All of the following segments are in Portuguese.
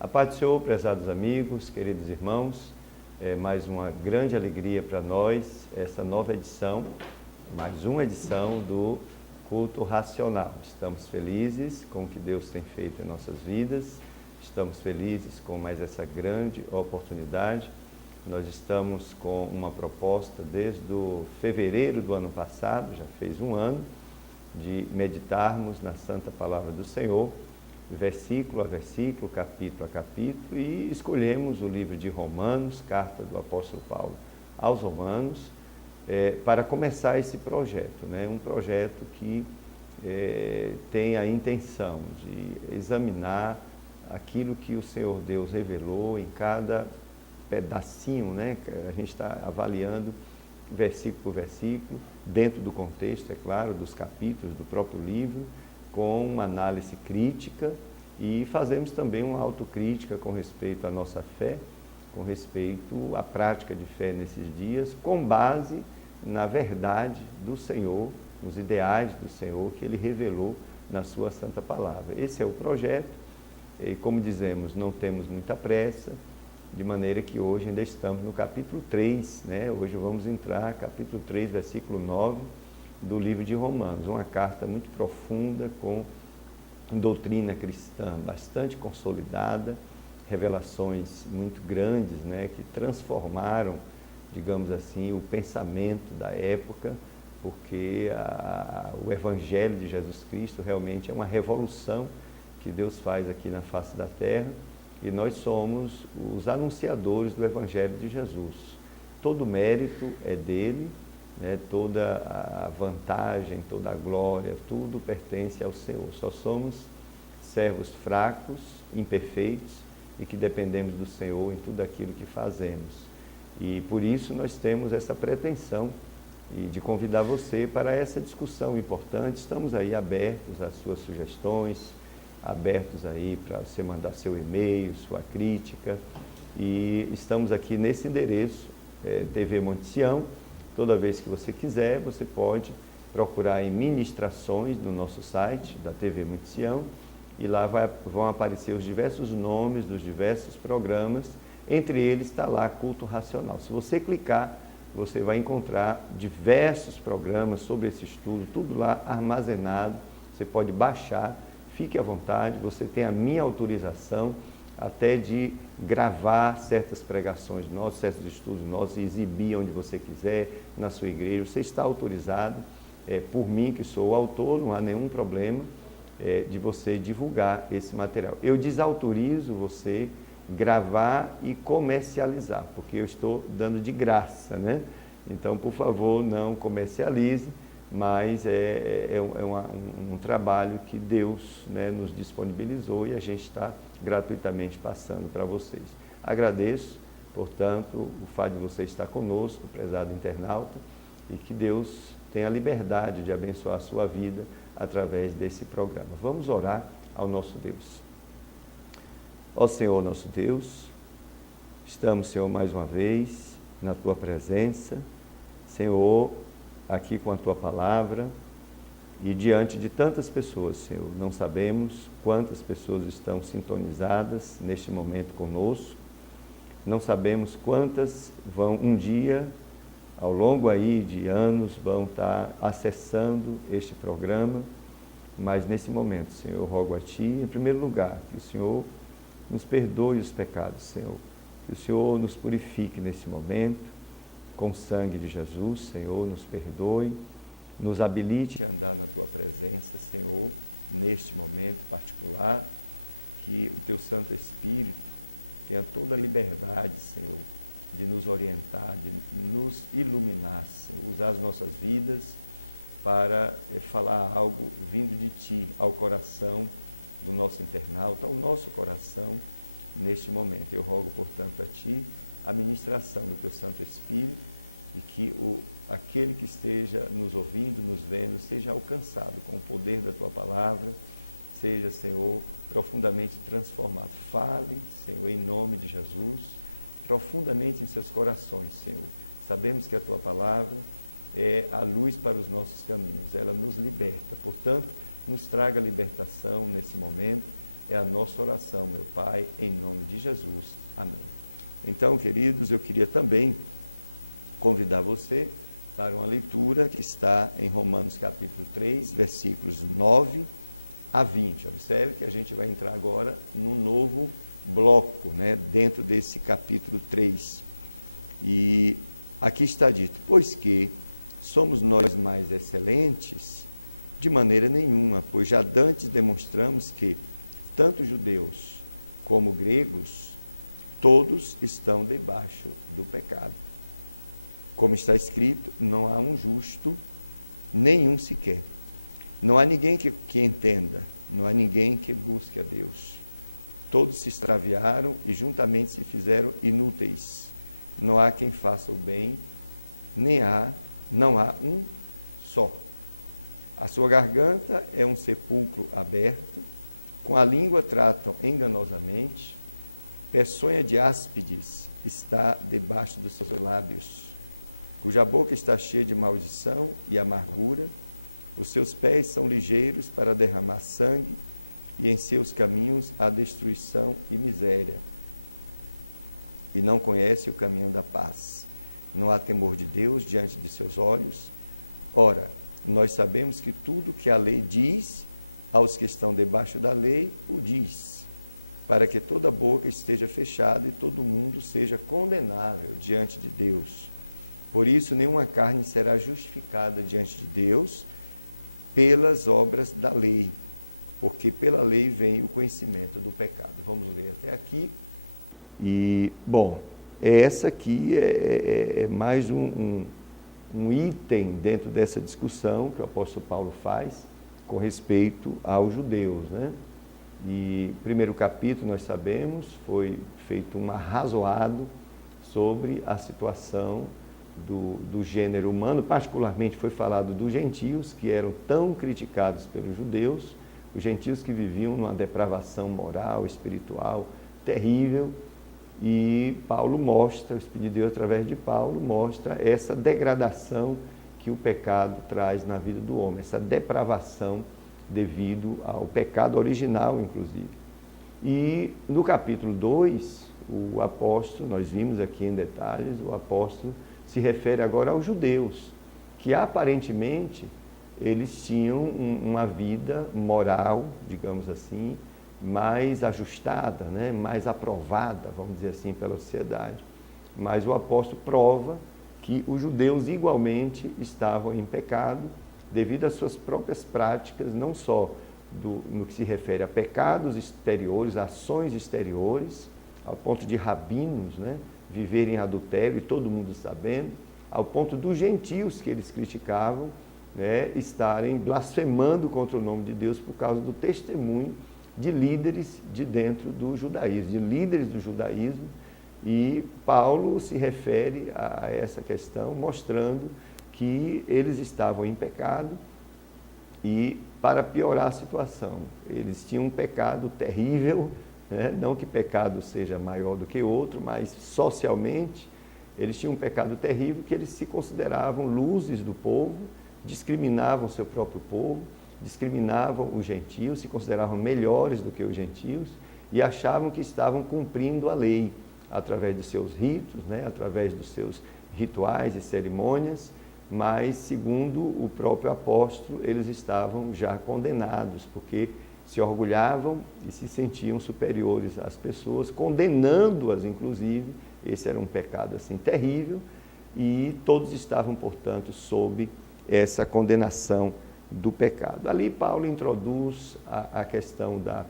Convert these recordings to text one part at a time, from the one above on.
A paz do Senhor, prezados amigos, queridos irmãos, é mais uma grande alegria para nós, essa nova edição, mais uma edição do Culto Racional. Estamos felizes com o que Deus tem feito em nossas vidas, estamos felizes com mais essa grande oportunidade. Nós estamos com uma proposta desde o fevereiro do ano passado, já fez um ano, de meditarmos na Santa Palavra do Senhor, versículo a versículo, capítulo a capítulo, e escolhemos o livro de Romanos, carta do apóstolo Paulo aos Romanos, para começar esse projeto, né? Um projeto que tem a intenção de examinar aquilo que o Senhor Deus revelou em cada pedacinho, né? A gente está avaliando versículo por versículo, dentro do contexto, é claro, dos capítulos do próprio livro, com uma análise crítica, e fazemos também uma autocrítica com respeito à nossa fé, com respeito à prática de fé nesses dias, com base na verdade do Senhor, nos ideais do Senhor que Ele revelou na sua Santa Palavra. Esse é o projeto, e como dizemos, não temos muita pressa, de maneira que hoje ainda estamos no capítulo 3, né? Hoje vamos entrar, capítulo 3, versículo 9, do livro de Romanos, uma carta muito profunda, com doutrina cristã bastante consolidada, revelações muito grandes, né, que transformaram, digamos assim, o pensamento da época, porque o Evangelho de Jesus Cristo realmente é uma revolução que Deus faz aqui na face da terra, e nós somos os anunciadores do Evangelho de Jesus. Todo o mérito é dele, né? Toda a vantagem, toda a glória, tudo pertence ao Senhor. Só somos servos fracos, imperfeitos, e que dependemos do Senhor em tudo aquilo que fazemos. E por isso nós temos essa pretensão de convidar você para essa discussão importante. Estamos aí abertos às suas sugestões, abertos aí para você mandar seu e-mail, sua crítica, e estamos aqui nesse endereço, TV Monte Sião. Toda vez que você quiser, você pode procurar em ministrações no nosso site da TV Monte Sião, e lá vão aparecer os diversos nomes dos diversos programas, entre eles está lá Culto Racional. Se você clicar, você vai encontrar diversos programas sobre esse estudo, tudo lá armazenado, você pode baixar, fique à vontade, você tem a minha autorização até de gravar certas pregações nossas, certos estudos nossos, e exibir onde você quiser, na sua igreja. Você está autorizado, por mim, que sou o autor, não há nenhum problema de você divulgar esse material. Eu desautorizo você gravar e comercializar, porque eu estou dando de graça, né? Então, por favor, não comercialize, mas um trabalho que Deus, né, nos disponibilizou, e a gente está gratuitamente passando para vocês. Agradeço, portanto, o fato de você estar conosco, prezado internauta, e que Deus tenha a liberdade de abençoar a sua vida através desse programa. Vamos orar ao nosso Deus. Ó Senhor, nosso Deus, estamos, Senhor, mais uma vez na Tua presença, Senhor, aqui com a Tua palavra, e diante de tantas pessoas, Senhor. Não sabemos quantas pessoas estão sintonizadas neste momento conosco, não sabemos quantas vão um dia, ao longo aí de anos, vão estar acessando este programa, mas nesse momento, Senhor, eu rogo a Ti, em primeiro lugar, que o Senhor nos perdoe os pecados, Senhor, que o Senhor nos purifique nesse momento, com o sangue de Jesus, Senhor, nos perdoe, nos habilite a andar na Tua presença, Senhor, neste momento particular, que o Teu Santo Espírito tenha toda a liberdade, Senhor, de nos orientar, de nos iluminar, Senhor, usar as nossas vidas para falar algo vindo de Ti ao coração do nosso internauta, ao nosso coração neste momento. Eu rogo, portanto, a Ti a ministração do Teu Santo Espírito, e que aquele que esteja nos ouvindo, nos vendo, seja alcançado com o poder da Tua palavra, seja, Senhor, profundamente transformado. Fale, Senhor, em nome de Jesus, profundamente em seus corações, Senhor. Sabemos que a Tua palavra é a luz para os nossos caminhos, ela nos liberta. Portanto, nos traga libertação nesse momento, É a nossa oração, meu Pai, em nome de Jesus. Amém. Então, queridos, eu queria também convidar você para uma leitura que está em Romanos capítulo 3, versículos 9 a 20. Observe que a gente vai entrar agora num novo bloco, né, dentro desse capítulo 3. E aqui está dito: pois que somos nós mais excelentes? De maneira nenhuma, pois já dantes demonstramos que tanto judeus como gregos, todos estão debaixo do pecado. Como está escrito, não há um justo, nenhum sequer. Não há ninguém que entenda, não há ninguém que busque a Deus. Todos se extraviaram e juntamente se fizeram inúteis. Não há quem faça o bem, não há um só. A sua garganta é um sepulcro aberto, com a língua tratam enganosamente, peçonha de áspides está debaixo dos seus lábios, cuja boca está cheia de maldição e amargura, os seus pés são ligeiros para derramar sangue, e em seus caminhos há destruição e miséria. E não conhece o caminho da paz. Não há temor de Deus diante de seus olhos. Ora, nós sabemos que tudo que a lei diz, aos que estão debaixo da lei, o diz, para que toda boca esteja fechada e todo mundo seja condenável diante de Deus. Por isso, nenhuma carne será justificada diante de Deus pelas obras da lei, porque pela lei vem o conhecimento do pecado. Vamos ler até aqui. E, bom, essa aqui é mais um item dentro dessa discussão que o apóstolo Paulo faz com respeito aos judeus, né? E primeiro capítulo, nós sabemos, foi feito um arrazoado sobre a situação do gênero humano, particularmente foi falado dos gentios, que eram tão criticados pelos judeus, os gentios que viviam numa depravação moral, espiritual terrível, e Paulo mostra, o Espírito de Deus através de Paulo mostra essa degradação que o pecado traz na vida do homem, essa depravação devido ao pecado original, inclusive. E no capítulo 2, o apóstolo, nós vimos aqui em detalhes, o apóstolo se refere agora aos judeus, que aparentemente eles tinham uma vida moral, digamos assim, mais ajustada, né? Mais aprovada, vamos dizer assim, pela sociedade. Mas o apóstolo prova que os judeus igualmente estavam em pecado devido às suas próprias práticas, não só no que se refere a pecados exteriores, ações exteriores, ao ponto de rabinos, né, viverem em adultério, e todo mundo sabendo, ao ponto dos gentios que eles criticavam, né, estarem blasfemando contra o nome de Deus por causa do testemunho de líderes de dentro do judaísmo, de líderes do judaísmo. E Paulo se refere a essa questão, mostrando que eles estavam em pecado e, para piorar a situação, eles tinham um pecado terrível, né? Não que pecado seja maior do que outro, mas socialmente eles tinham um pecado terrível, que eles se consideravam luzes do povo, discriminavam seu próprio povo, discriminavam os gentios, se consideravam melhores do que os gentios e achavam que estavam cumprindo a lei através dos seus ritos, né? Através dos seus rituais e cerimônias, mas, segundo o próprio apóstolo, eles estavam já condenados, porque se orgulhavam e se sentiam superiores às pessoas, condenando-as, inclusive. Esse era um pecado assim terrível, e todos estavam, portanto, sob essa condenação do pecado. Ali Paulo introduz a questão da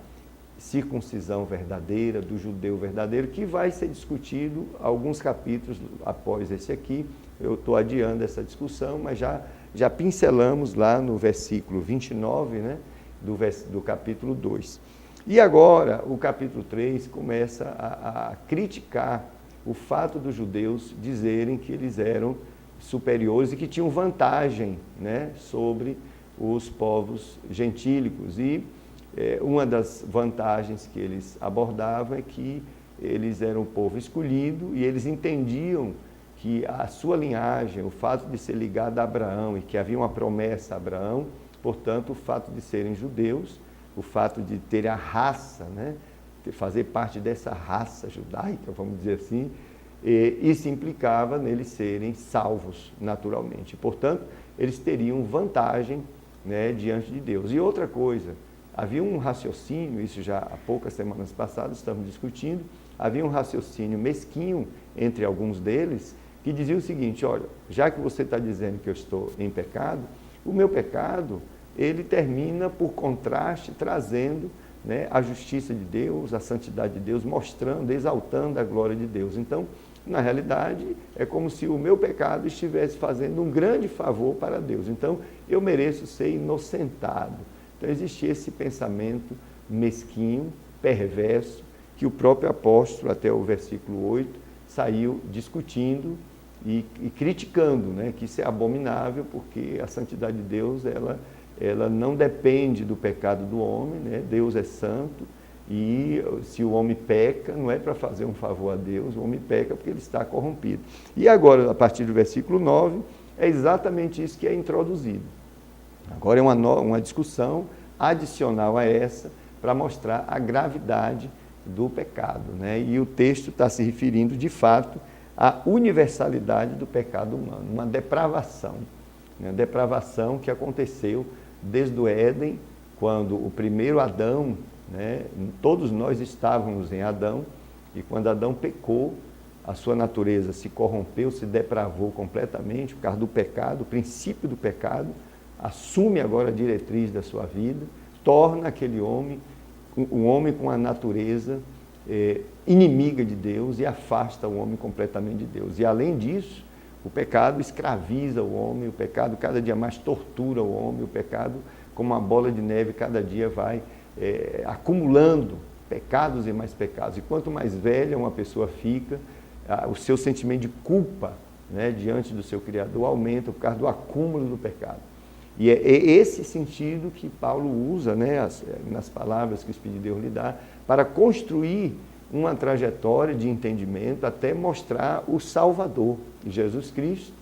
circuncisão verdadeira, do judeu verdadeiro, que vai ser discutido alguns capítulos após esse aqui. Eu estou adiando essa discussão, mas já pincelamos lá no versículo 29, né, do capítulo 2. E agora, o capítulo 3 começa a criticar o fato dos judeus dizerem que eles eram superiores e que tinham vantagem, né, sobre os povos gentílicos. E uma das vantagens que eles abordavam é que eles eram um povo escolhido e eles entendiam que a sua linhagem, o fato de ser ligado a Abraão e que havia uma promessa a Abraão, portanto, o fato de serem judeus o fato de ter a raça, né? Fazer parte dessa raça judaica, vamos dizer assim, isso implicava neles serem salvos naturalmente. Portanto, eles teriam vantagem, né, diante de Deus. E outra coisa, havia um raciocínio, isso já há poucas semanas passadas estamos discutindo, havia um raciocínio mesquinho entre alguns deles, que dizia o seguinte: olha, já que você está dizendo que eu estou em pecado, o meu pecado, ele termina por contraste, trazendo, né, a justiça de Deus, a santidade de Deus, mostrando, exaltando a glória de Deus. Então, na realidade, é como se o meu pecado estivesse fazendo um grande favor para Deus. Então, eu mereço ser inocentado. Então, existe esse pensamento mesquinho, perverso, que o próprio apóstolo, até o versículo 8, saiu discutindo e criticando, né, que isso é abominável, porque a santidade de Deus, ela não depende do pecado do homem, né? Deus é santo, e se o homem peca, não é para fazer um favor a Deus, o homem peca porque ele está corrompido. E agora, a partir do versículo 9, é exatamente isso que é introduzido. Agora é uma discussão adicional a essa, para mostrar a gravidade do pecado, né? E o texto está se referindo, de fato, à universalidade do pecado humano, uma depravação, né? Depravação que aconteceu desde o Éden, quando o primeiro Adão, né? Todos nós estávamos em Adão, e quando Adão pecou, a sua natureza se corrompeu, se depravou completamente por causa do pecado, o princípio do pecado, assume agora a diretriz da sua vida, torna aquele homem, um homem com a natureza inimiga de Deus, e afasta o homem completamente de Deus. E além disso, o pecado escraviza o homem, o pecado cada dia mais tortura o homem, o pecado, como uma bola de neve, cada dia vai acumulando pecados e mais pecados. E quanto mais velha uma pessoa fica, o seu sentimento de culpa, né, diante do seu Criador aumenta por causa do acúmulo do pecado. E é esse sentido que Paulo usa, né, nas palavras que o Espírito de Deus lhe dá, para construir uma trajetória de entendimento até mostrar o Salvador, Jesus Cristo,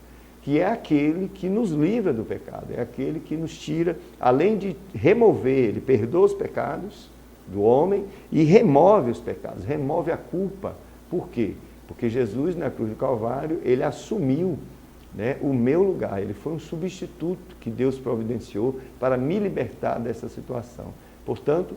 que é aquele que nos livra do pecado, é aquele que nos tira, além de remover, ele perdoa os pecados do homem e remove os pecados, remove a culpa. Por quê? Porque Jesus, na cruz do Calvário, ele assumiu, né, o meu lugar, ele foi um substituto que Deus providenciou para me libertar dessa situação. Portanto,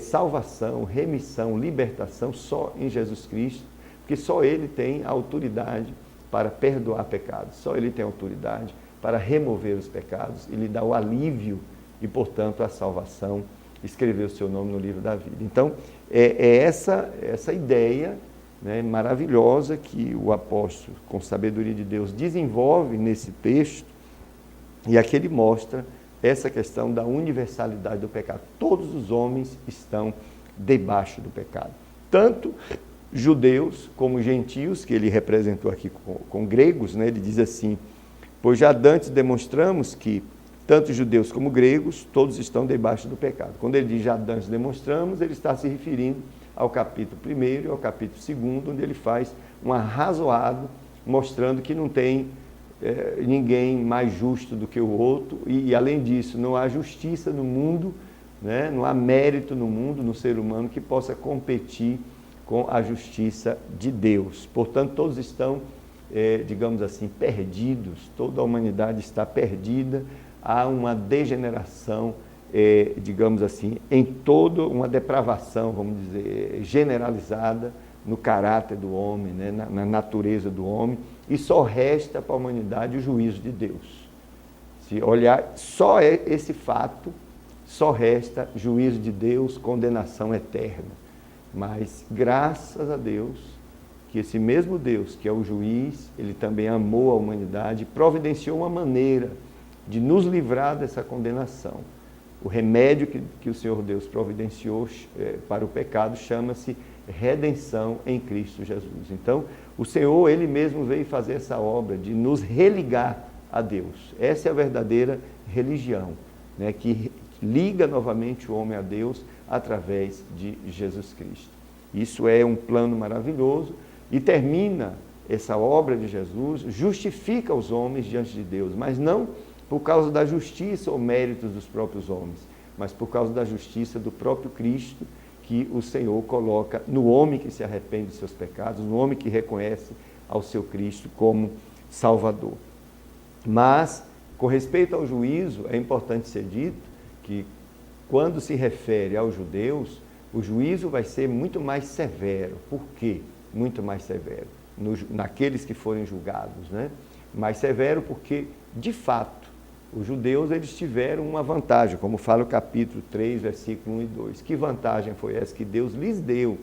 salvação, remissão, libertação só em Jesus Cristo, porque só Ele tem a autoridade para perdoar pecados, só Ele tem autoridade para remover os pecados e lhe dar o alívio e, portanto, a salvação, escrever o seu nome no livro da vida. Então, essa ideia, né, maravilhosa que o apóstolo, com sabedoria de Deus, desenvolve nesse texto, e aqui ele mostra essa questão da universalidade do pecado. Todos os homens estão debaixo do pecado, tanto judeus como gentios, que ele representou aqui com gregos, né? Ele diz assim: pois já dantes demonstramos que tanto judeus como gregos, todos estão debaixo do pecado. Quando ele diz já dantes demonstramos, ele está se referindo ao capítulo 1 e ao capítulo 2, onde ele faz um arrazoado, mostrando que não tem ninguém mais justo do que o outro, e além disso, não há justiça no mundo, né? Não há mérito no mundo, no ser humano, que possa competir com a justiça de Deus. Portanto, todos estão, digamos assim, perdidos, toda a humanidade está perdida, há uma degeneração, digamos assim, em toda uma depravação, vamos dizer, generalizada no caráter do homem, né? na natureza do homem, e só resta para a humanidade o juízo de Deus. Se olhar só esse fato, só resta juízo de Deus, condenação eterna. Mas graças a Deus, que esse mesmo Deus, que é o juiz, ele também amou a humanidade, providenciou uma maneira de nos livrar dessa condenação. O remédio que o Senhor Deus providenciou para o pecado chama-se redenção em Cristo Jesus. Então, o Senhor, Ele mesmo veio fazer essa obra de nos religar a Deus. Essa é a verdadeira religião, né, que liga novamente o homem a Deus através de Jesus Cristo. Isso é um plano maravilhoso e termina essa obra de Jesus, justifica os homens diante de Deus, mas não por causa da justiça ou méritos dos próprios homens, mas por causa da justiça do próprio Cristo, que o Senhor coloca no homem que se arrepende de seus pecados, no homem que reconhece ao seu Cristo como Salvador. Mas, com respeito ao juízo, é importante ser dito que, quando se refere aos judeus, o juízo vai ser muito mais severo. Por quê? Muito mais severo. Naqueles que forem julgados, né? Mais severo porque, de fato, os judeus eles tiveram uma vantagem, como fala o capítulo 3, versículo 1 e 2. Que vantagem foi essa que Deus lhes deu?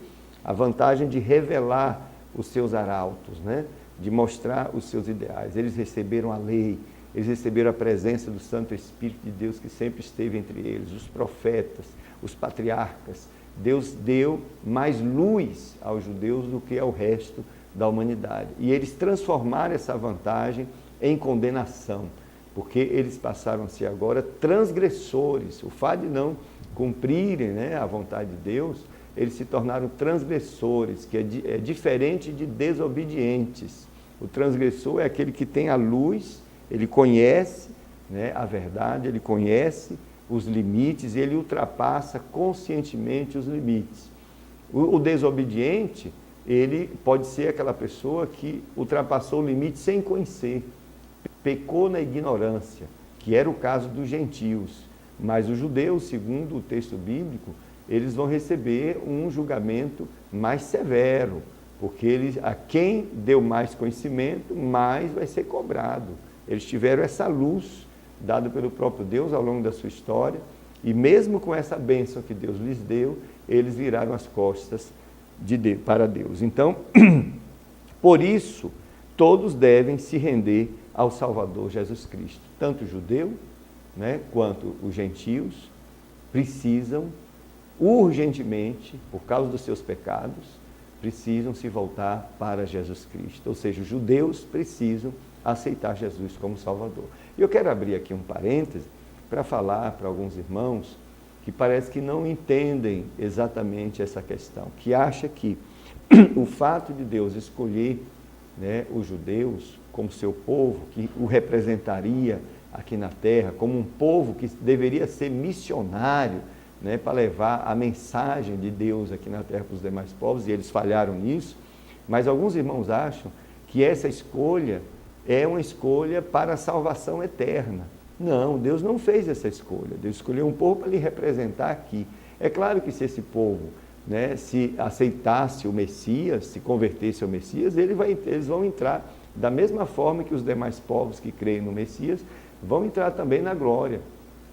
A vantagem de revelar os seus arautos, né? De mostrar os seus ideais. Eles receberam a lei, eles receberam a presença do Santo Espírito de Deus que sempre esteve entre eles, os profetas, os patriarcas. Deus deu mais luz aos judeus do que ao resto da humanidade. E eles transformaram essa vantagem em condenação, porque eles passaram a ser agora transgressores. O fato de não cumprirem, né, a vontade de Deus, eles se tornaram transgressores, que é diferente de desobedientes. O transgressor é aquele que tem a luz, ele conhece, né, a verdade, ele conhece os limites e ele ultrapassa conscientemente os limites. O desobediente, ele pode ser aquela pessoa que ultrapassou o limite sem conhecer, pecou na ignorância, que era o caso dos gentios. Mas os judeus, segundo o texto bíblico, eles vão receber um julgamento mais severo, porque a quem deu mais conhecimento, mais vai ser cobrado. Eles tiveram essa luz dada pelo próprio Deus ao longo da sua história, e mesmo com essa bênção que Deus lhes deu, eles viraram as costas para Deus. Então, por isso, todos devem se render ao Salvador Jesus Cristo. Tanto o judeu, né, quanto os gentios precisam urgentemente, por causa dos seus pecados, precisam se voltar para Jesus Cristo. Ou seja, os judeus precisam aceitar Jesus como Salvador. E eu quero abrir aqui um parêntese para falar para alguns irmãos que parece que não entendem exatamente essa questão, que acha que o fato de Deus escolher, né, os judeus como seu povo, que o representaria aqui na terra, como um povo que deveria ser missionário, né, para levar a mensagem de Deus aqui na terra para os demais povos, e eles falharam nisso, mas alguns irmãos acham que essa escolha é uma escolha para a salvação eterna. Não, Deus não fez essa escolha. Deus escolheu um povo para lhe representar aqui. É claro que se esse povo, né, se aceitasse o Messias, se convertesse ao Messias, eles vão entrar da mesma forma que os demais povos que creem no Messias vão entrar também na glória.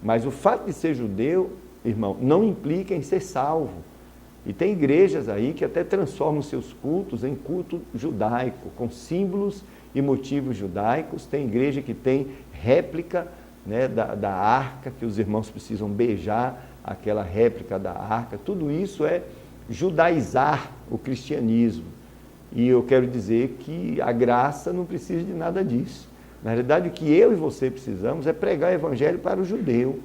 Mas o fato de ser judeu, irmão, não implica em ser salvo. E tem igrejas aí que até transformam seus cultos em culto judaico, com símbolos e motivos judaicos. Tem igreja que tem réplica, né, da arca, que os irmãos precisam beijar aquela réplica da arca. Tudo isso é judaizar o cristianismo. E eu quero dizer que a graça não precisa de nada disso. Na realidade, o que eu e você precisamos é pregar o evangelho para o judeu,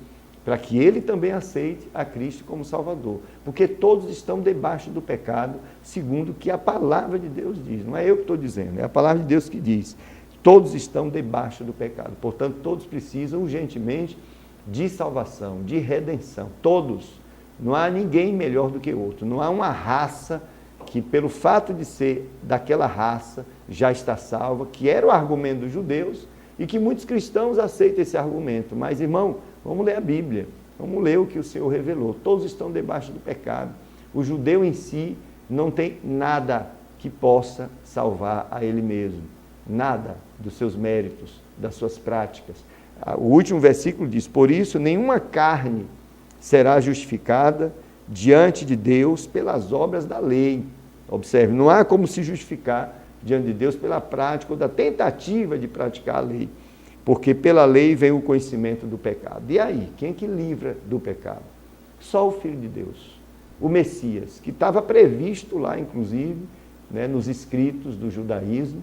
para que ele também aceite a Cristo como Salvador. Porque todos estão debaixo do pecado, segundo o que a palavra de Deus diz. Não é eu que estou dizendo, é a palavra de Deus que diz. Todos estão debaixo do pecado. Portanto, todos precisam urgentemente de salvação, de redenção. Todos. Não há ninguém melhor do que outro. Não há uma raça que, pelo fato de ser daquela raça, já está salva, que era o argumento dos judeus, e que muitos cristãos aceitam esse argumento. Mas, irmão, vamos ler a Bíblia, vamos ler o que o Senhor revelou. Todos estão debaixo do pecado. O judeu em si não tem nada que possa salvar a ele mesmo. Nada dos seus méritos, das suas práticas. O último versículo diz: por isso, nenhuma carne será justificada diante de Deus pelas obras da lei. Observe, não há como se justificar diante de Deus pela prática ou da tentativa de praticar a lei, porque pela lei vem o conhecimento do pecado. E aí, quem é que livra do pecado? Só o Filho de Deus, o Messias, que estava previsto lá, inclusive, né, nos escritos do judaísmo,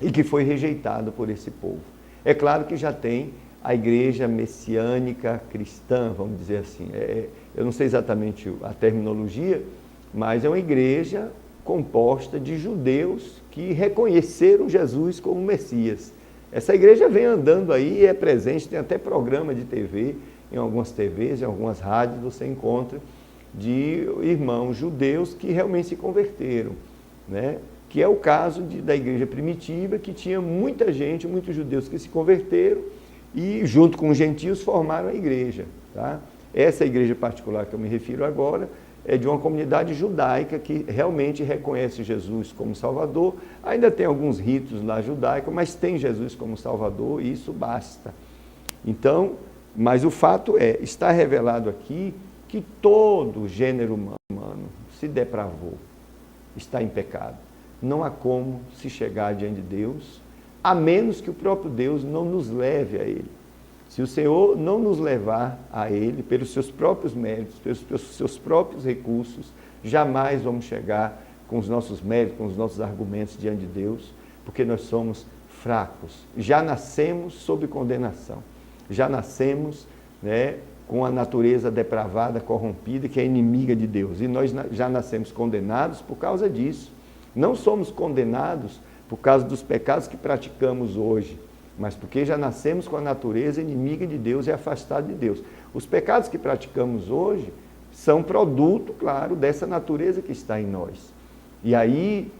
e que foi rejeitado por esse povo. É claro que já tem a igreja messiânica cristã, vamos dizer assim. Eu não sei exatamente a terminologia, mas é uma igreja composta de judeus que reconheceram Jesus como Messias. Essa igreja vem andando aí, é presente, tem até programa de TV em algumas TVs, em algumas rádios, você encontra de irmãos judeus que realmente se converteram, né? Que é o caso da igreja primitiva, que tinha muita gente, muitos judeus que se converteram e, junto com os gentios, formaram a igreja. Tá? Essa igreja particular que eu me refiro agora é de uma comunidade judaica que realmente reconhece Jesus como Salvador. Ainda tem alguns ritos lá judaicos, mas tem Jesus como Salvador e isso basta. Então, mas o fato é, está revelado aqui que todo o gênero humano se depravou, está em pecado. Não há como se chegar diante de Deus, a menos que o próprio Deus não nos leve a Ele. Se o Senhor não nos levar a Ele, pelos seus próprios méritos, pelos seus próprios recursos, jamais vamos chegar com os nossos méritos, com os nossos argumentos diante de Deus, porque nós somos fracos. Já nascemos sob condenação. Já nascemos, né, com a natureza depravada, corrompida, que é inimiga de Deus. E nós já nascemos condenados por causa disso. Não somos condenados por causa dos pecados que praticamos hoje, mas porque já nascemos com a natureza inimiga de Deus e afastada de Deus. Os pecados que praticamos hoje são produto, claro, dessa natureza que está em nós. E aí,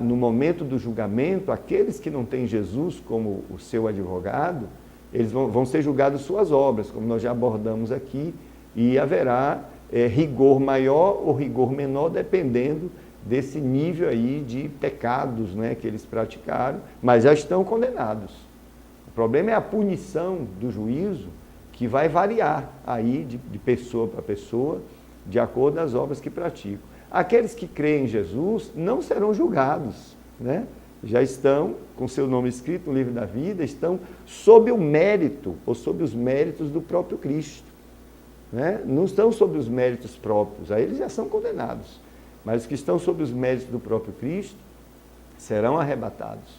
no momento do julgamento, aqueles que não têm Jesus como o seu advogado, eles vão ser julgados suas obras, como nós já abordamos aqui, e haverá rigor maior ou rigor menor, dependendo desse nível aí de pecados, né, que eles praticaram, mas já estão condenados. O problema é a punição do juízo, que vai variar aí de pessoa para pessoa, de acordo com as obras que praticam. Aqueles que creem em Jesus não serão julgados, né? Já estão com seu nome escrito no livro da vida, estão sob o mérito, ou sob os méritos do próprio Cristo, né? Não estão sob os méritos próprios, aí eles já são condenados. Mas os que estão sob os méritos do próprio Cristo serão arrebatados,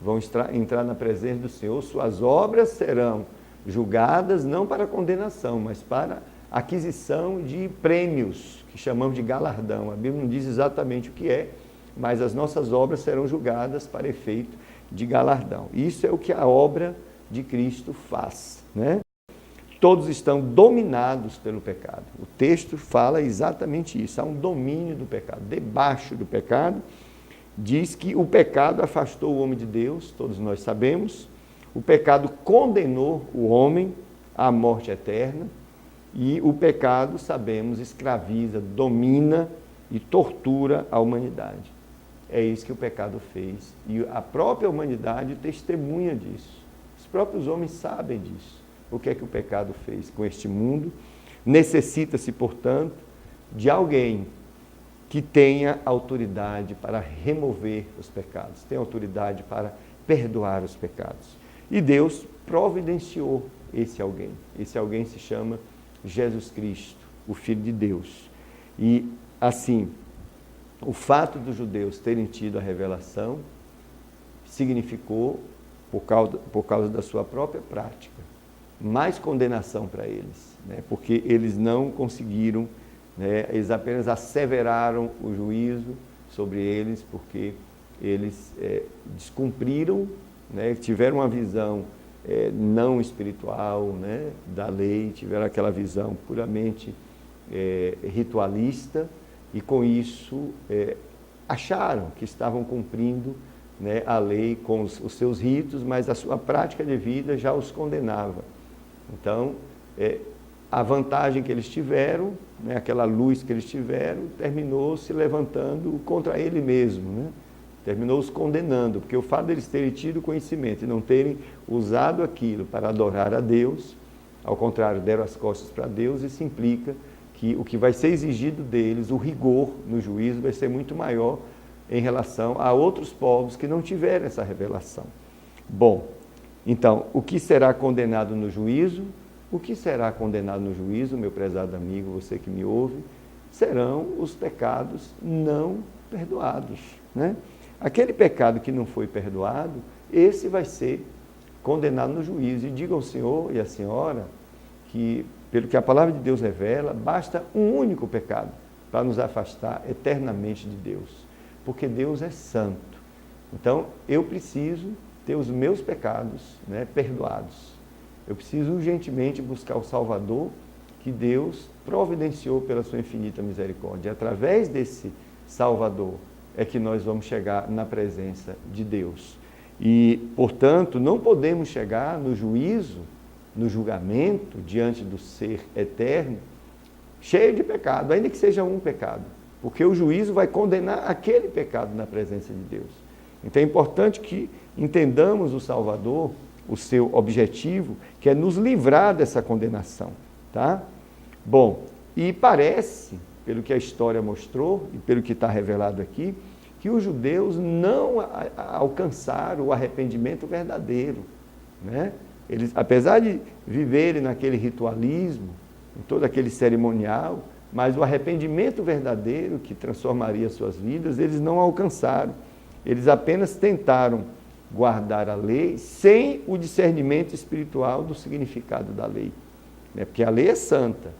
vão entrar na presença do Senhor, suas obras serão julgadas não para condenação, mas para aquisição de prêmios, que chamamos de galardão. A Bíblia não diz exatamente o que é, mas as nossas obras serão julgadas para efeito de galardão. Isso é o que a obra de Cristo faz, né? Todos estão dominados pelo pecado. O texto fala exatamente isso. Há um domínio do pecado. Debaixo do pecado, diz que o pecado afastou o homem de Deus, todos nós sabemos. O pecado condenou o homem à morte eterna. E o pecado, sabemos, escraviza, domina e tortura a humanidade. É isso que o pecado fez. E a própria humanidade testemunha disso. Os próprios homens sabem disso. O que é que o pecado fez com este mundo? Necessita-se, portanto, de alguém que tenha autoridade para remover os pecados, tenha autoridade para perdoar os pecados. E Deus providenciou esse alguém. Esse alguém se chama Jesus Cristo, o Filho de Deus. E, assim, o fato dos judeus terem tido a revelação significou, por causa da sua própria prática, mais condenação para eles, né? Porque eles não conseguiram, né? Eles apenas asseveraram o juízo sobre eles, porque eles descumpriram, né? Tiveram uma visão não espiritual, né? Da lei, tiveram aquela visão puramente ritualista, e com isso acharam que estavam cumprindo, né, a lei com os seus ritos, mas a sua prática de vida já os condenava. Então, a vantagem que eles tiveram, né, aquela luz que eles tiveram, terminou se levantando contra ele mesmo, né? Terminou os condenando, porque o fato deles terem tido conhecimento e não terem usado aquilo para adorar a Deus, ao contrário, deram as costas para Deus, isso implica que o que vai ser exigido deles, o rigor no juízo, vai ser muito maior em relação a outros povos que não tiveram essa revelação. Bom, então, o que será condenado no juízo? O que será condenado no juízo, meu prezado amigo, você que me ouve? Serão os pecados não perdoados, né? Aquele pecado que não foi perdoado, esse vai ser condenado no juízo. E diga ao senhor e à senhora que, pelo que a palavra de Deus revela, basta um único pecado para nos afastar eternamente de Deus, porque Deus é santo. Então, eu preciso ter os meus pecados, né, perdoados. Eu preciso urgentemente buscar o Salvador que Deus providenciou pela sua infinita misericórdia. E através desse Salvador é que nós vamos chegar na presença de Deus. E, portanto, não podemos chegar no juízo, no julgamento, diante do ser eterno, cheio de pecado, ainda que seja um pecado, porque o juízo vai condenar aquele pecado na presença de Deus. Então é importante que entendamos o Salvador, o seu objetivo, que é nos livrar dessa condenação, tá? Bom, e parece, pelo que a história mostrou e pelo que está revelado aqui, que os judeus não alcançaram o arrependimento verdadeiro, né? Eles, apesar de viverem naquele ritualismo, em todo aquele cerimonial, mas o arrependimento verdadeiro que transformaria suas vidas, eles não alcançaram. Eles apenas tentaram guardar a lei sem o discernimento espiritual do significado da lei, né? Porque a lei é santa,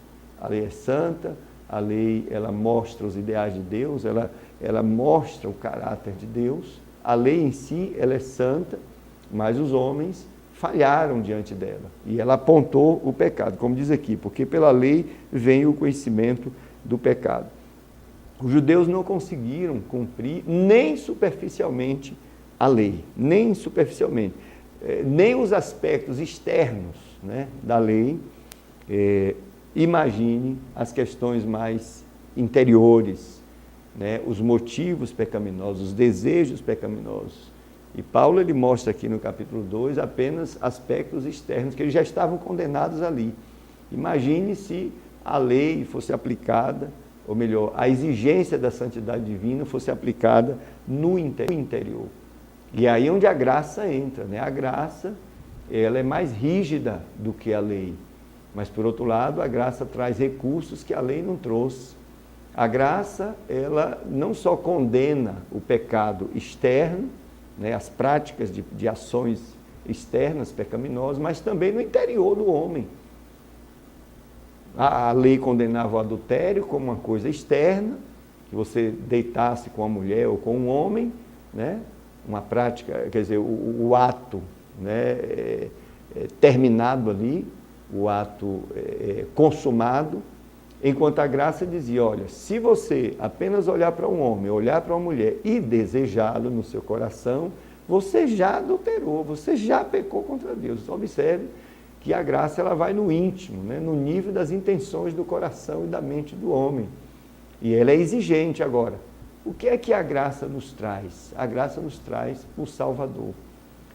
a lei é santa, a lei ela mostra os ideais de Deus, ela mostra o caráter de Deus, a lei em si ela é santa, mas os homens falharam diante dela, e ela apontou o pecado, como diz aqui, porque pela lei vem o conhecimento do pecado. Os judeus não conseguiram cumprir nem superficialmente a lei, nem superficialmente, nem os aspectos externos, né, da lei. Imagine as questões mais interiores, né, os motivos pecaminosos, os desejos pecaminosos. E Paulo ele mostra aqui no capítulo 2 apenas aspectos externos, que eles já estavam condenados ali. Imagine se a lei fosse aplicada, ou melhor, a exigência da santidade divina fosse aplicada no interior. E aí é onde a graça entra, né? A graça, ela é mais rígida do que a lei. Mas, por outro lado, a graça traz recursos que a lei não trouxe. A graça, ela não só condena o pecado externo, né, as práticas de ações externas pecaminosas, mas também no interior do homem. A lei condenava o adultério como uma coisa externa, que você deitasse com a mulher ou com um homem, né, uma prática, quer dizer, o ato, né, terminado ali, o ato consumado, enquanto a graça dizia, olha, se você apenas olhar para um homem, olhar para uma mulher e desejá-lo no seu coração, você já adulterou, você já pecou contra Deus. Observe que a graça ela vai no íntimo, né? No nível das intenções do coração e da mente do homem. E ela é exigente agora. O que é que a graça nos traz? A graça nos traz o Salvador.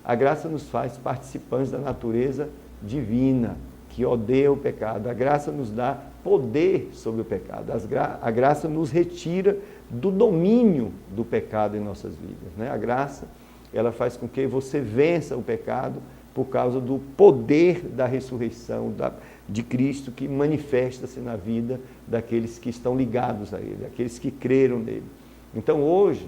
A graça nos faz participantes da natureza divina, que odeia o pecado. A graça nos dá poder sobre o pecado. A graça nos retira do domínio do pecado em nossas vidas, né? A graça, ela faz com que você vença o pecado por causa do poder da ressurreição de Cristo que manifesta-se na vida daqueles que estão ligados a Ele, aqueles que creram nele. Então hoje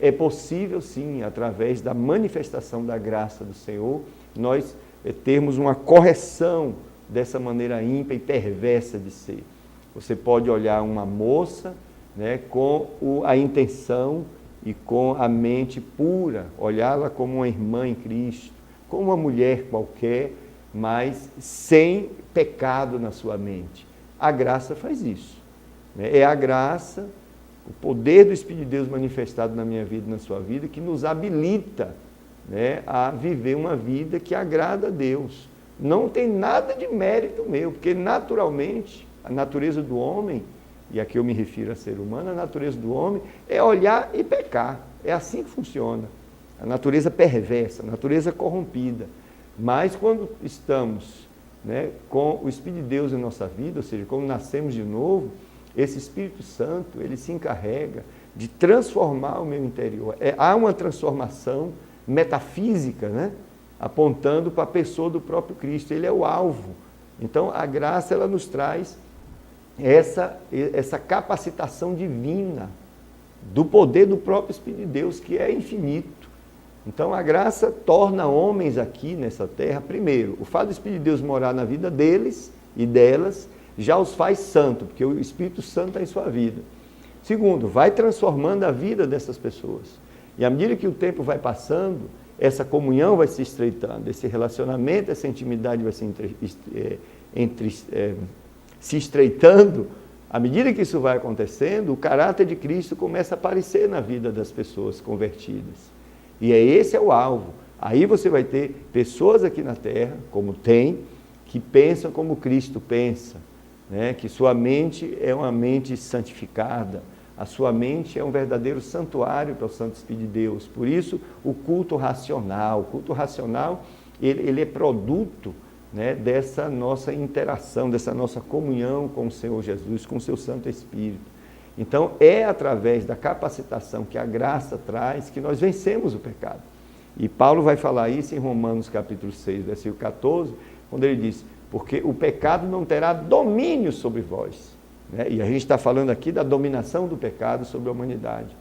é possível sim, através da manifestação da graça do Senhor, nós termos uma correção dessa maneira ímpia e perversa de ser. Você pode olhar uma moça, né, com a intenção e com a mente pura, olhá-la como uma irmã em Cristo, como uma mulher qualquer, mas sem pecado na sua mente. A graça faz isso, né? É a graça, o poder do Espírito de Deus manifestado na minha vida e na sua vida, que nos habilita, né, a viver uma vida que agrada a Deus. Não tem nada de mérito meu, porque naturalmente a natureza do homem, e aqui eu me refiro a ser humano, a natureza do homem é olhar e pecar. É assim que funciona. A natureza perversa, a natureza corrompida. Mas quando estamos, né, com o Espírito de Deus em nossa vida, ou seja, quando nascemos de novo, esse Espírito Santo, ele se encarrega de transformar o meu interior. Há uma transformação metafísica, né, apontando para a pessoa do próprio Cristo. Ele é o alvo. Então, a graça, ela nos traz essa capacitação divina do poder do próprio Espírito de Deus, que é infinito. Então, a graça torna homens aqui nessa terra, primeiro, o fato do Espírito de Deus morar na vida deles e delas, já os faz santos, porque o Espírito Santo está em sua vida. Segundo, vai transformando a vida dessas pessoas. E à medida que o tempo vai passando, essa comunhão vai se estreitando, esse relacionamento, essa intimidade vai se se estreitando. À medida que isso vai acontecendo, o caráter de Cristo começa a aparecer na vida das pessoas convertidas. E esse é o alvo. Aí você vai ter pessoas aqui na Terra, como tem, que pensam como Cristo pensa, né? Que sua mente é uma mente santificada, a sua mente é um verdadeiro santuário para o Santo Espírito de Deus. Por isso, o culto racional, ele é produto, né, dessa nossa interação, dessa nossa comunhão com o Senhor Jesus, com o seu Santo Espírito. Então, é através da capacitação que a graça traz que nós vencemos o pecado. E Paulo vai falar isso em Romanos capítulo 6, versículo 14, quando ele diz, porque o pecado não terá domínio sobre vós. Né? E a gente está falando aqui da dominação do pecado sobre a humanidade.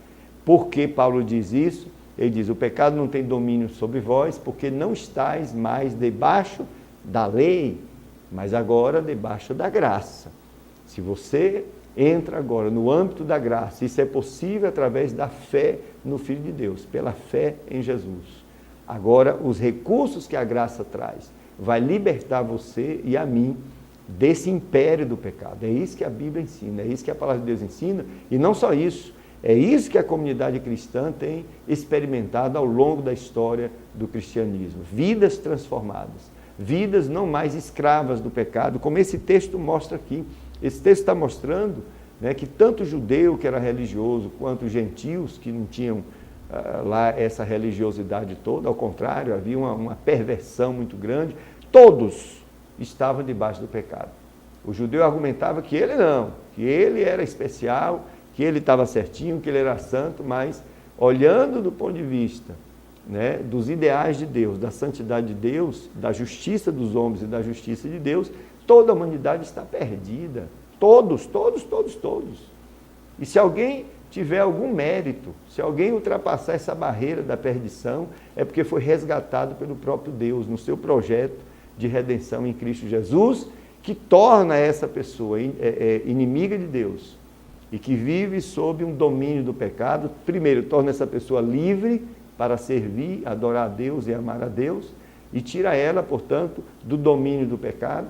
Por que Paulo diz isso? Ele diz, o pecado não tem domínio sobre vós, porque não estáis mais debaixo da lei, mas agora debaixo da graça. Se você entra agora no âmbito da graça, isso é possível através da fé no Filho de Deus, pela fé em Jesus. Agora, os recursos que a graça traz, vai libertar você e a mim desse império do pecado. É isso que a Bíblia ensina, é isso que a palavra de Deus ensina, e não só isso, é isso que a comunidade cristã tem experimentado ao longo da história do cristianismo. Vidas transformadas, vidas não mais escravas do pecado, como esse texto mostra aqui. Esse texto está mostrando, né, que tanto o judeu, que era religioso, quanto os gentios, que não tinham lá essa religiosidade toda, ao contrário, havia uma perversão muito grande, todos estavam debaixo do pecado. O judeu argumentava que ele não, que ele era especial, que ele estava certinho, que ele era santo, mas olhando do ponto de vista, né, dos ideais de Deus, da santidade de Deus, da justiça dos homens e da justiça de Deus, toda a humanidade está perdida. Todos. E se alguém tiver algum mérito, se alguém ultrapassar essa barreira da perdição, é porque foi resgatado pelo próprio Deus, no seu projeto de redenção em Cristo Jesus, que torna essa pessoa inimiga de Deus e que vive sob um domínio do pecado. Primeiro, torna essa pessoa livre para servir, adorar a Deus e amar a Deus, e tira ela, portanto, do domínio do pecado.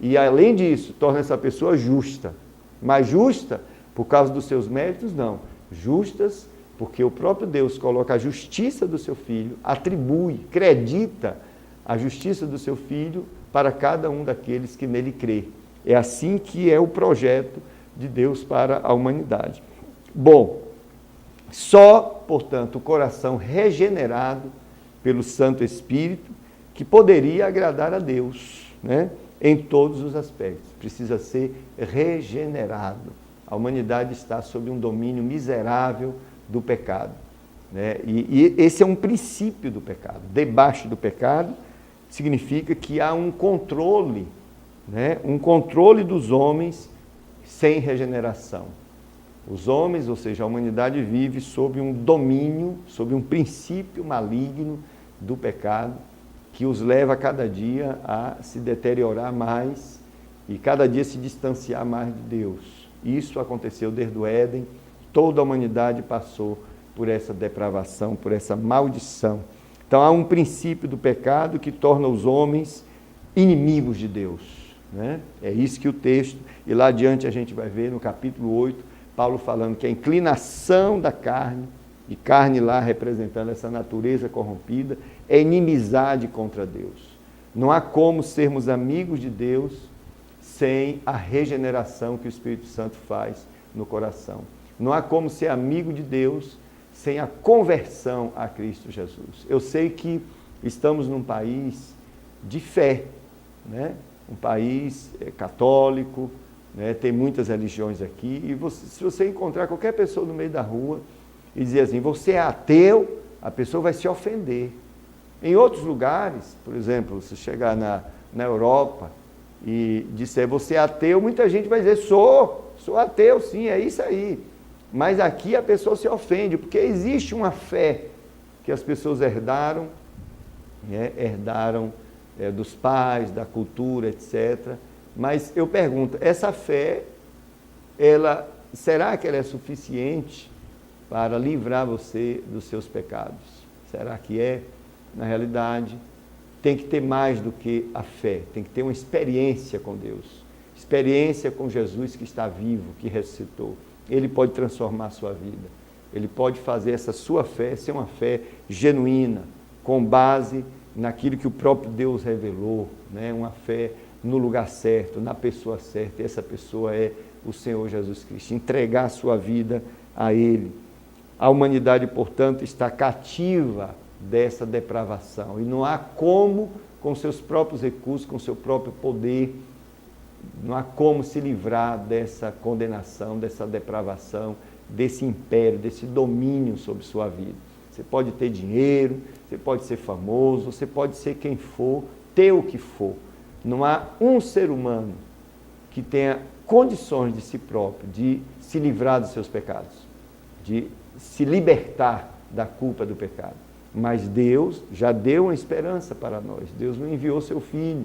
E, além disso, torna essa pessoa justa. Mas justa por causa dos seus méritos? Não. Justas porque o próprio Deus coloca a justiça do seu Filho, atribui, acredita a justiça do seu Filho para cada um daqueles que nele crê. É assim que é o projeto de Deus para a humanidade. Bom, só, portanto, o coração regenerado pelo Santo Espírito que poderia agradar a Deus, né? Em todos os aspectos. Precisa ser regenerado. A humanidade está sob um domínio miserável do pecado, né? E esse é um princípio do pecado. Debaixo do pecado significa que há um controle, né? Um controle dos homens sem regeneração. Os homens, ou seja, a humanidade vive sob um domínio, sob um princípio maligno do pecado, que os leva cada dia a se deteriorar mais e cada dia se distanciar mais de Deus. Isso aconteceu desde o Éden, toda a humanidade passou por essa depravação, por essa maldição. Então há um princípio do pecado que torna os homens inimigos de Deus, né? É isso que o texto, e lá adiante a gente vai ver no capítulo 8, Paulo falando que a inclinação da carne, e carne lá representando essa natureza corrompida, é inimizade contra Deus. Não há como sermos amigos de Deus sem a regeneração que o Espírito Santo faz no coração. Não há como ser amigo de Deus sem a conversão a Cristo Jesus. Eu sei que estamos num país de fé, né? Um país católico, né? Tem muitas religiões aqui, e se você encontrar qualquer pessoa no meio da rua e dizer assim, você é ateu, a pessoa vai se ofender. Em outros lugares, por exemplo, se chegar na Europa e disser você é ateu, muita gente vai dizer, sou ateu, sim, é isso aí. Mas aqui a pessoa se ofende, porque existe uma fé que as pessoas herdaram, né? Herdaram dos pais, da cultura, etc. Mas eu pergunto, essa fé, será que ela é suficiente para livrar você dos seus pecados? Será que é? na realidade, tem que ter mais do que a fé, tem que ter uma experiência com Deus, experiência com Jesus que está vivo, que ressuscitou. Ele pode transformar a sua vida, ele pode fazer essa sua fé ser uma fé genuína, com base naquilo que o próprio Deus revelou, né? Uma fé no lugar certo, na pessoa certa, e essa pessoa é o Senhor Jesus Cristo. Entregar a sua vida a Ele. A humanidade, portanto, está cativa dessa depravação, e não há como, com seus próprios recursos, com seu próprio poder, não há como se livrar dessa condenação, dessa depravação, desse império, desse domínio sobre sua vida. Você pode ter dinheiro, você pode ser famoso, você pode ser quem for, ter o que for. Não há um ser humano que tenha condições de si próprio, de se livrar dos seus pecados, de se libertar da culpa do pecado. Mas Deus já deu uma esperança para nós. Deus não enviou seu Filho.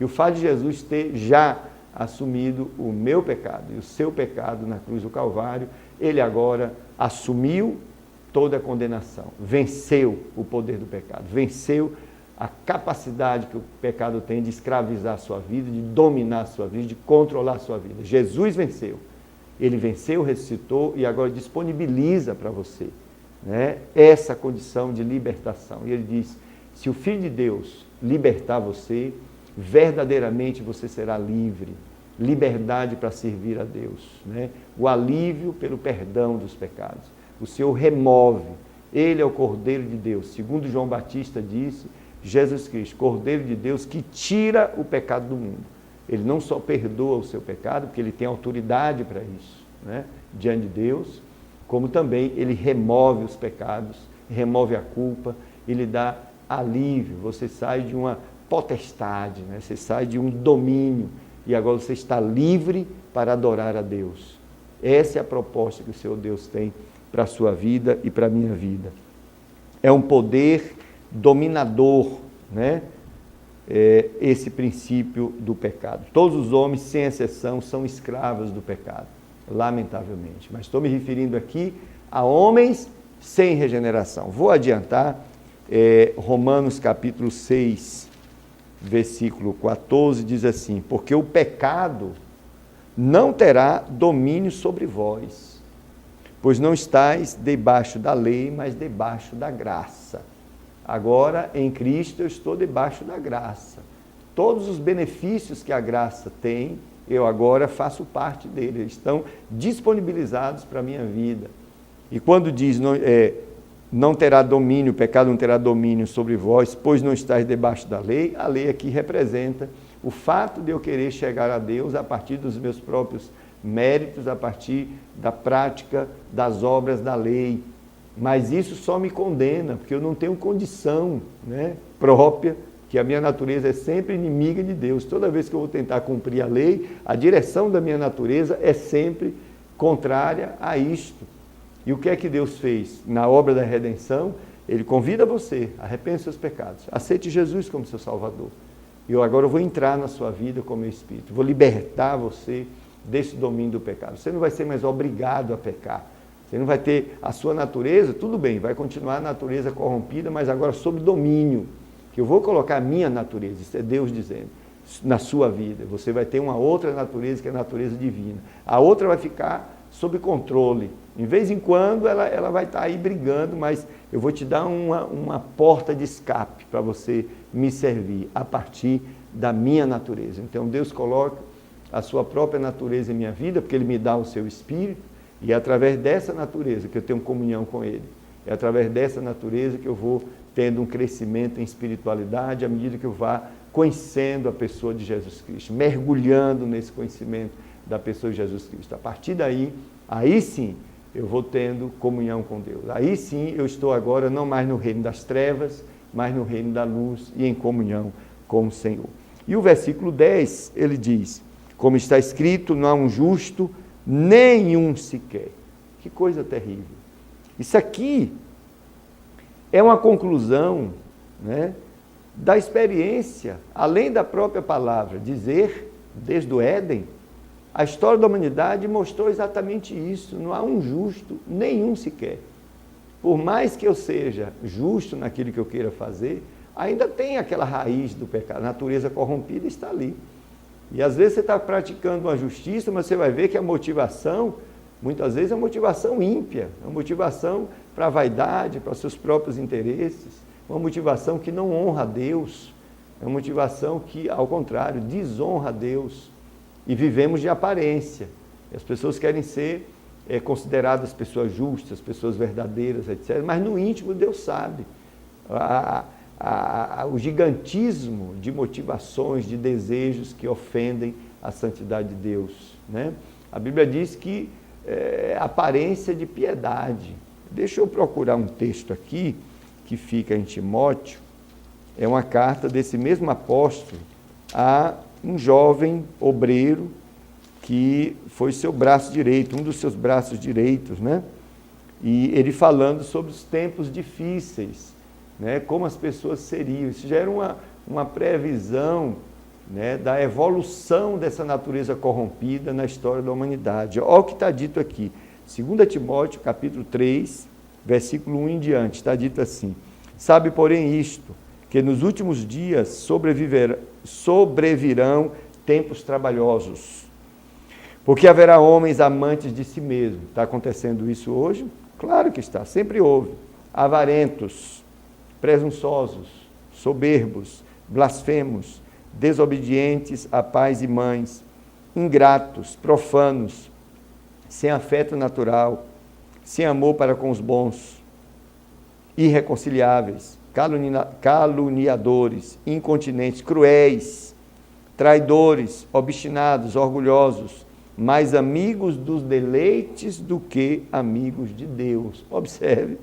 E o fato de Jesus ter já assumido o meu pecado e o seu pecado na cruz do Calvário, Ele agora assumiu toda a condenação, venceu o poder do pecado, venceu a capacidade que o pecado tem de escravizar a sua vida, de dominar a sua vida, de controlar a sua vida. Jesus venceu. Ele venceu, ressuscitou e agora disponibiliza para você, né, essa condição de libertação. E ele diz, se o Filho de Deus libertar você, verdadeiramente você será livre. Liberdade para servir a Deus, né? O alívio pelo perdão dos pecados. O Senhor remove. Ele é o Cordeiro de Deus. Segundo João Batista disse, Jesus Cristo, Cordeiro de Deus que tira o pecado do mundo. Ele não só perdoa o seu pecado, porque ele tem autoridade para isso, né, diante de Deus, como também ele remove os pecados, remove a culpa, ele dá alívio. Você sai de uma potestade, né? Você sai de um domínio e agora você está livre para adorar a Deus. Essa é a proposta que o Senhor Deus tem para a sua vida e para a minha vida. É um poder dominador, né? Esse princípio do pecado. Todos os homens, sem exceção, são escravos do pecado, lamentavelmente. Mas estou me referindo aqui a homens sem regeneração. Vou adiantar, Romanos capítulo 6, versículo 14, diz assim, porque o pecado não terá domínio sobre vós, pois não estáis debaixo da lei, mas debaixo da graça. Agora, em Cristo, eu estou debaixo da graça. Todos os benefícios que a graça tem, eu agora faço parte dele. Eles estão disponibilizados para a minha vida. E quando diz, não terá domínio, o pecado não terá domínio sobre vós, pois não estáis debaixo da lei, a lei aqui representa o fato de eu querer chegar a Deus a partir dos meus próprios méritos, a partir da prática das obras da lei. Mas isso só me condena, porque eu não tenho condição, né, própria, que a minha natureza é sempre inimiga de Deus. Toda vez que eu vou tentar cumprir a lei, a direção da minha natureza é sempre contrária a isto. E o que é que Deus fez? Na obra da redenção, Ele convida você, arrependa seus pecados, aceite Jesus como seu Salvador. E agora eu vou entrar na sua vida com o meu Espírito, vou libertar você desse domínio do pecado. Você não vai ser mais obrigado a pecar. Você não vai ter a sua natureza, tudo bem, vai continuar a natureza corrompida, mas agora sob domínio, que eu vou colocar a minha natureza, isso é Deus dizendo, na sua vida. Você vai ter uma outra natureza, que é a natureza divina. A outra vai ficar sob controle. De vez em quando ela vai estar aí brigando, mas eu vou te dar uma porta de escape para você me servir a partir da minha natureza. Então Deus coloca a sua própria natureza em minha vida, porque Ele me dá o seu Espírito, e é através dessa natureza que eu tenho comunhão com Ele. É através dessa natureza que eu vou tendo um crescimento em espiritualidade, à medida que eu vá conhecendo a pessoa de Jesus Cristo, mergulhando nesse conhecimento da pessoa de Jesus Cristo. A partir daí, aí sim, eu vou tendo comunhão com Deus. Aí sim, eu estou agora não mais no reino das trevas, mas no reino da luz e em comunhão com o Senhor. E o versículo 10, ele diz, como está escrito, não há um justo, nenhum sequer. Que coisa terrível. Isso aqui é uma conclusão, né, da experiência, além da própria palavra, dizer, desde o Éden, a história da humanidade mostrou exatamente isso, não há um justo, nenhum sequer. Por mais que eu seja justo naquilo que eu queira fazer, ainda tem aquela raiz do pecado, a natureza corrompida está ali. E às vezes você está praticando uma justiça, mas você vai ver que a motivação, muitas vezes é uma motivação ímpia, é uma motivação para a vaidade, para os seus próprios interesses, uma motivação que não honra a Deus, é uma motivação que, ao contrário, desonra a Deus. E vivemos de aparência. E as pessoas querem ser consideradas pessoas justas, pessoas verdadeiras, etc. Mas no íntimo Deus sabe. O gigantismo de motivações, de desejos que ofendem a santidade de Deus, né? A Bíblia diz que é aparência de piedade. Deixa eu procurar um texto aqui, que fica em Timóteo, é uma carta desse mesmo apóstolo a um jovem obreiro que foi seu braço direito, um dos seus braços direitos, né? E ele falando sobre os tempos difíceis, né? Como as pessoas seriam. Isso já era uma previsão, né, da evolução dessa natureza corrompida na história da humanidade. Olha o que está dito aqui, 2 Timóteo, capítulo 3, versículo 1 em diante, está dito assim: sabe, porém, isto, que nos últimos dias sobrevirão tempos trabalhosos, porque haverá homens amantes de si mesmo. Está acontecendo isso hoje? Claro que está, sempre houve. Avarentos, presunçosos, soberbos, blasfemos, desobedientes a pais e mães, ingratos, profanos, sem afeto natural, sem amor para com os bons, irreconciliáveis, caluniadores, incontinentes, cruéis, traidores, obstinados, orgulhosos, mais amigos dos deleites do que amigos de Deus. Observe.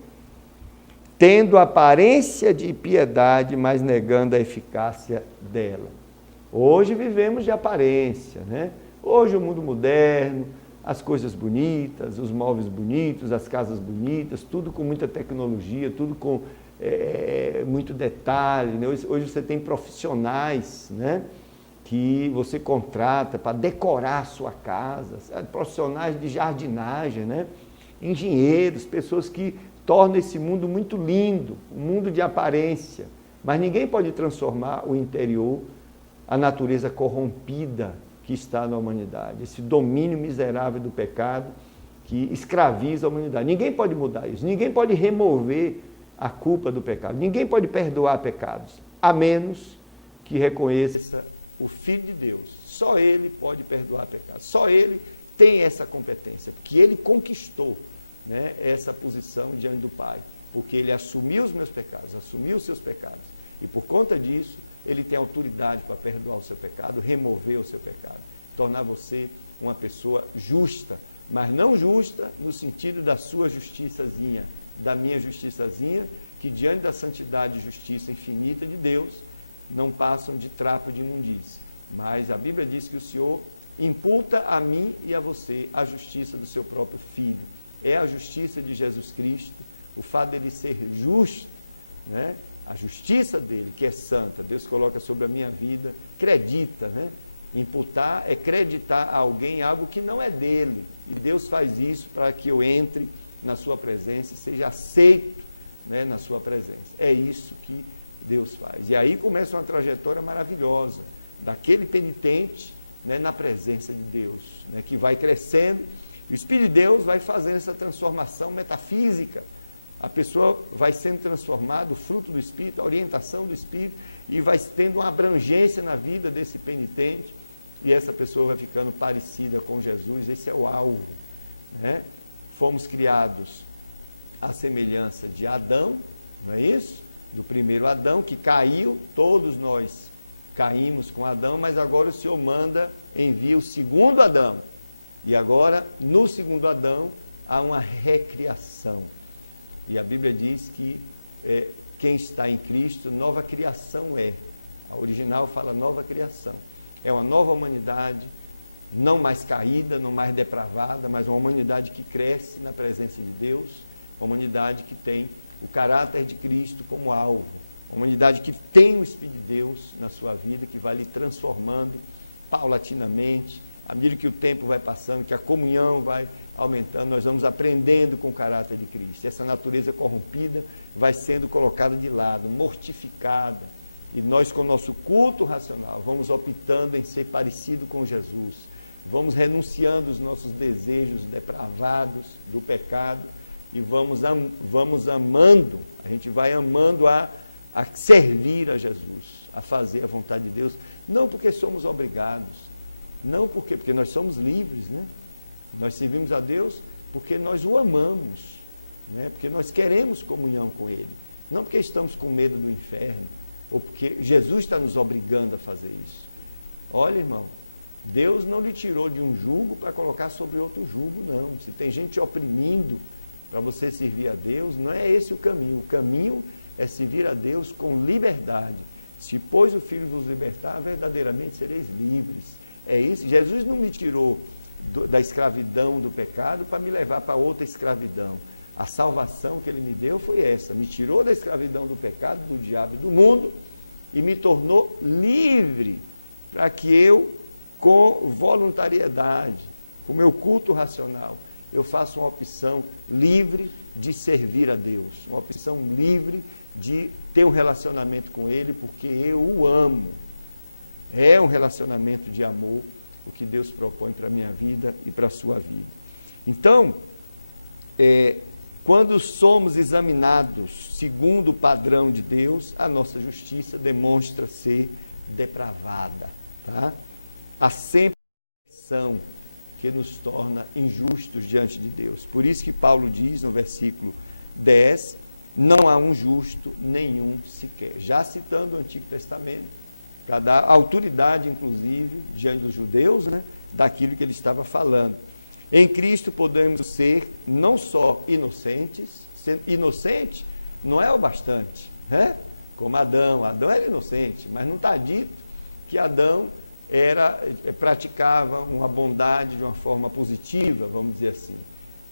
Tendo aparência de piedade, mas negando a eficácia dela. Hoje vivemos de aparência, né? Hoje o mundo moderno, as coisas bonitas, os móveis bonitos, as casas bonitas, tudo com muita tecnologia, tudo com muito detalhe, né? Hoje você tem profissionais, né, que você contrata para decorar a sua casa, sabe? Profissionais de jardinagem, né? Engenheiros, pessoas que tornam esse mundo muito lindo, um mundo de aparência, mas ninguém pode transformar o interior, a natureza corrompida que está na humanidade, esse domínio miserável do pecado que escraviza a humanidade. Ninguém pode mudar isso, ninguém pode remover a culpa do pecado, ninguém pode perdoar pecados, a menos que reconheça o Filho de Deus. Só Ele pode perdoar pecados, só Ele tem essa competência, porque Ele conquistou, né, essa posição diante do Pai, porque Ele assumiu os meus pecados, assumiu os seus pecados, e por conta disso, Ele tem autoridade para perdoar o seu pecado, remover o seu pecado, tornar você uma pessoa justa, mas não justa no sentido da sua justiçazinha, da minha justiçazinha, que diante da santidade e justiça infinita de Deus, não passam de trapo de imundície. Mas a Bíblia diz que o Senhor imputa a mim e a você a justiça do seu próprio Filho. É a justiça de Jesus Cristo, o fato dele ser justo, né? A justiça dele, que é santa, Deus coloca sobre a minha vida, acredita, né? Imputar é acreditar a alguém algo que não é dele, e Deus faz isso para que eu entre na sua presença e seja aceito, né, na sua presença. É isso que Deus faz. E aí começa uma trajetória maravilhosa, daquele penitente, né, na presença de Deus, né, que vai crescendo, e o Espírito de Deus vai fazendo essa transformação metafísica. A pessoa vai sendo transformada, o fruto do Espírito, a orientação do Espírito, e vai tendo uma abrangência na vida desse penitente, e essa pessoa vai ficando parecida com Jesus. Esse é o alvo, né? Fomos criados à semelhança de Adão, não é isso? Do primeiro Adão, que caiu, todos nós caímos com Adão, mas agora o Senhor envia o segundo Adão, e agora, no segundo Adão, há uma recriação. E a Bíblia diz que quem está em Cristo, nova criação é. A original fala nova criação. É uma nova humanidade, não mais caída, não mais depravada, mas uma humanidade que cresce na presença de Deus, uma humanidade que tem o caráter de Cristo como alvo, uma humanidade que tem o Espírito de Deus na sua vida, que vai lhe transformando paulatinamente, à medida que o tempo vai passando, que a comunhão vai aumentando, nós vamos aprendendo com o caráter de Cristo. Essa natureza corrompida vai sendo colocada de lado, mortificada. E nós, com o nosso culto racional, vamos optando em ser parecido com Jesus. Vamos renunciando os nossos desejos depravados do pecado e vamos amando, a gente vai amando a servir a Jesus, a fazer a vontade de Deus, não porque somos obrigados, não porque nós somos livres, né? Nós servimos a Deus porque nós o amamos, né? Porque nós queremos comunhão com Ele, não porque estamos com medo do inferno, ou porque Jesus está nos obrigando a fazer isso. Olha, irmão, Deus não lhe tirou de um jugo para colocar sobre outro jugo, não. Se tem gente te oprimindo para você servir a Deus, não é esse o caminho. O caminho é servir a Deus com liberdade. Se, pois, o Filho vos libertar, verdadeiramente sereis livres. É isso. Jesus não me tirou da escravidão do pecado para me levar para outra escravidão. A salvação que Ele me deu foi essa. Me tirou da escravidão do pecado, do diabo e do mundo e me tornou livre para que eu, com voluntariedade, com meu culto racional, eu faço uma opção livre de servir a Deus, uma opção livre de ter um relacionamento com Ele, porque eu o amo. É um relacionamento de amor o que Deus propõe para a minha vida e para a sua vida. Então, quando somos examinados segundo o padrão de Deus, a nossa justiça demonstra ser depravada, tá? Há sempre pressão que nos torna injustos diante de Deus. Por isso que Paulo diz no versículo 10, não há um justo, nenhum sequer. Já citando o Antigo Testamento, para dar autoridade, inclusive, diante dos judeus, né, daquilo que ele estava falando. Em Cristo podemos ser não só inocentes, sendo inocente não é o bastante, né? Como Adão era inocente, mas não está dito que Adão praticava uma bondade de uma forma positiva, vamos dizer assim.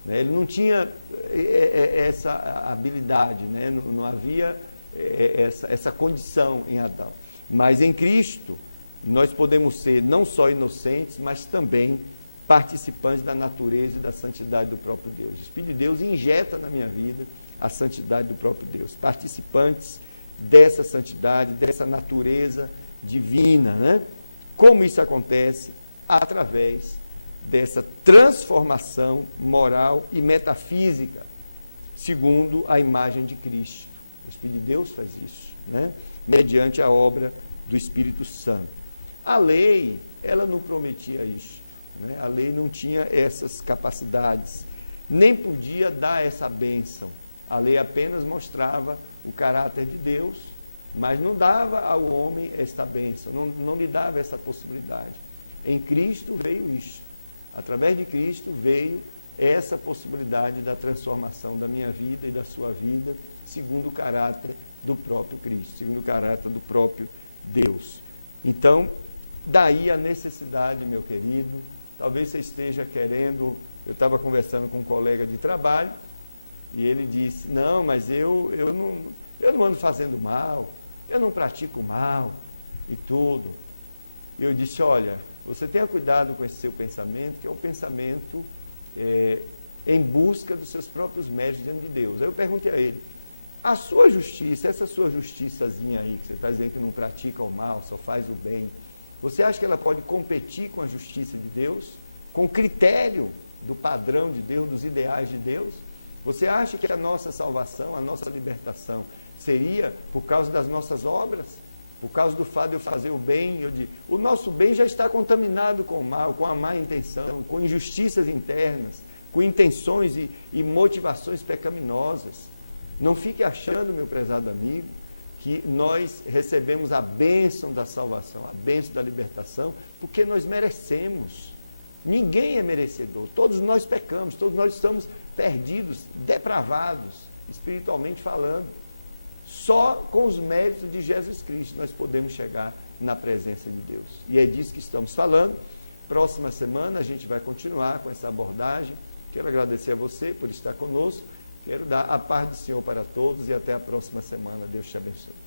Ele não tinha essa habilidade, né? Não havia essa condição em Adão. Mas em Cristo, nós podemos ser não só inocentes, mas também participantes da natureza e da santidade do próprio Deus. O Espírito de Deus injeta na minha vida a santidade do próprio Deus. Participantes dessa santidade, dessa natureza divina, né? Como isso acontece? Através dessa transformação moral e metafísica, segundo a imagem de Cristo. O Espírito de Deus faz isso, né? Mediante a obra do Espírito Santo. A lei, ela não prometia isso, né? A lei não tinha essas capacidades, nem podia dar essa bênção. A lei apenas mostrava o caráter de Deus, mas não dava ao homem esta bênção, não lhe dava essa possibilidade. Em Cristo veio isto. Através de Cristo veio essa possibilidade da transformação da minha vida e da sua vida, segundo o caráter do próprio Cristo, segundo o caráter do próprio Deus. Então, daí a necessidade, meu querido, talvez você esteja querendo, eu estava conversando com um colega de trabalho, e ele disse, não, mas eu não ando fazendo mal, eu não pratico mal e tudo. E eu disse, olha, você tenha cuidado com esse seu pensamento, que é um pensamento em busca dos seus próprios méritos diante de Deus. Aí eu perguntei a ele, a sua justiça, essa sua justiçazinha aí, que você está dizendo que não pratica o mal, só faz o bem, você acha que ela pode competir com a justiça de Deus? Com o critério do padrão de Deus, dos ideais de Deus? Você acha que a nossa salvação, a nossa libertação, seria por causa das nossas obras? Por causa do fato de eu fazer o bem? O nosso bem já está contaminado com o mal, com a má intenção, com injustiças internas, com intenções e motivações pecaminosas. Não fique achando, meu prezado amigo, que nós recebemos a bênção da salvação, a bênção da libertação, porque nós merecemos. Ninguém é merecedor, todos nós pecamos, todos nós estamos perdidos, depravados, espiritualmente falando. Só com os méritos de Jesus Cristo nós podemos chegar na presença de Deus. E é disso que estamos falando. Próxima semana a gente vai continuar com essa abordagem. Quero agradecer a você por estar conosco. Quero dar a paz do Senhor para todos e até a próxima semana. Deus te abençoe.